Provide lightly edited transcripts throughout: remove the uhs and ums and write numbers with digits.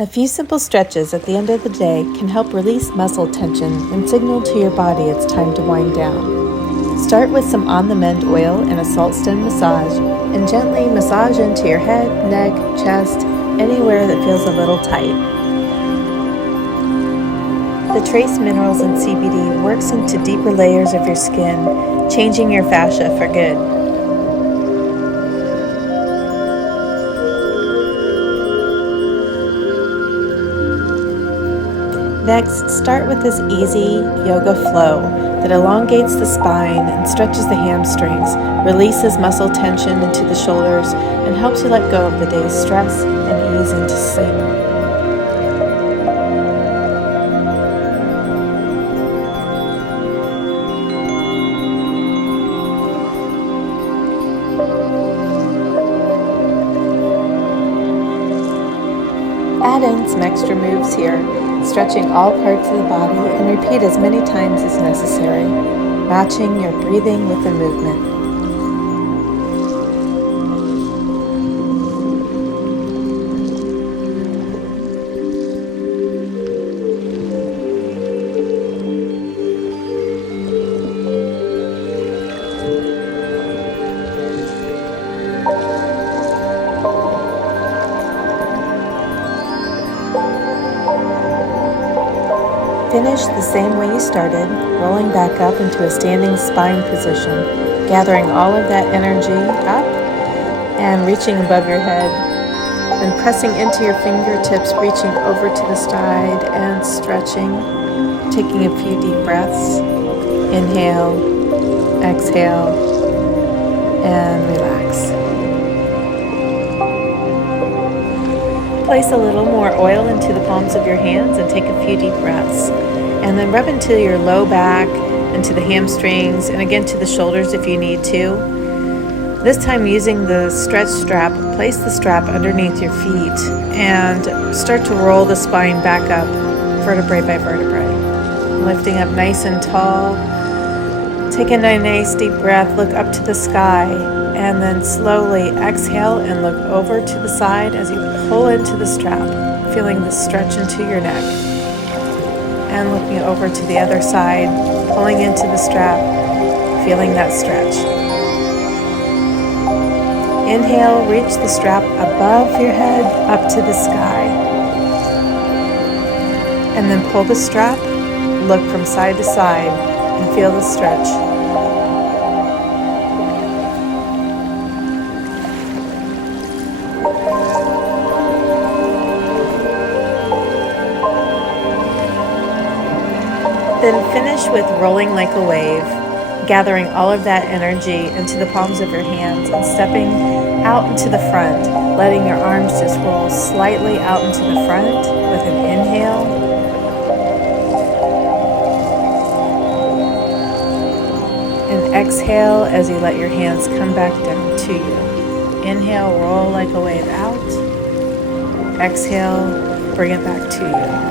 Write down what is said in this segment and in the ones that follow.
A few simple stretches at the end of the day can help release muscle tension and signal to your body it's time to wind down. Start with some on-the-mend oil and a salt stem massage, and gently massage into your head, neck, chest, anywhere that feels a little tight. The trace minerals in CBD works into deeper layers of your skin, changing your fascia for good. Next, start with this easy yoga flow that elongates the spine and stretches the hamstrings, releases muscle tension into the shoulders, and helps you let go of the day's stress and ease into sleep. Add in some extra moves here, stretching all parts of the body, and repeat as many times as necessary, matching your breathing with the movement. Finish the same way you started, rolling back up into a standing spine position, gathering all of that energy up and reaching above your head, then pressing into your fingertips, reaching over to the side and stretching, taking a few deep breaths. Inhale, exhale, and relax. Place a little more oil into the palms of your hands and take a few deep breaths. And then rub into your low back, into the hamstrings, and again to the shoulders if you need to. This time using the stretch strap, place the strap underneath your feet and start to roll the spine back up, vertebrae by vertebrae. Lifting up nice and tall. Take a nice deep breath, look up to the sky, and then slowly exhale and look over to the side as you pull into the strap, feeling the stretch into your neck. And looking over to the other side, pulling into the strap, feeling that stretch. Inhale, reach the strap above your head, up to the sky. And then pull the strap, look from side to side, and feel the stretch. Then finish with rolling like a wave, gathering all of that energy into the palms of your hands and stepping out into the front, letting your arms just roll slightly out into the front with an inhale. And exhale as you let your hands come back down to you. Inhale, roll like a wave out. Exhale, bring it back to you.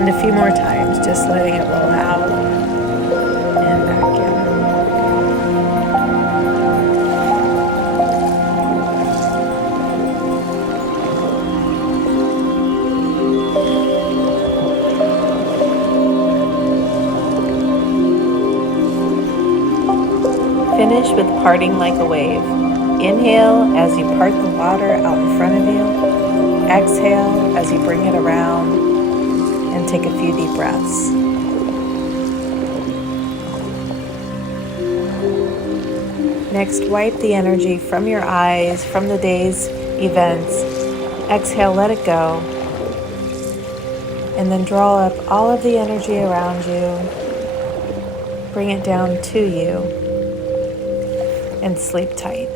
And a few more times, just letting it roll out and back in. Finish with parting like a wave. Inhale as you part the water out in front of you. Exhale as you bring it around. And take a few deep breaths. Next, wipe the energy from your eyes, from the day's events. Exhale, let it go. And then draw up all of the energy around you. Bring it down to you. And sleep tight.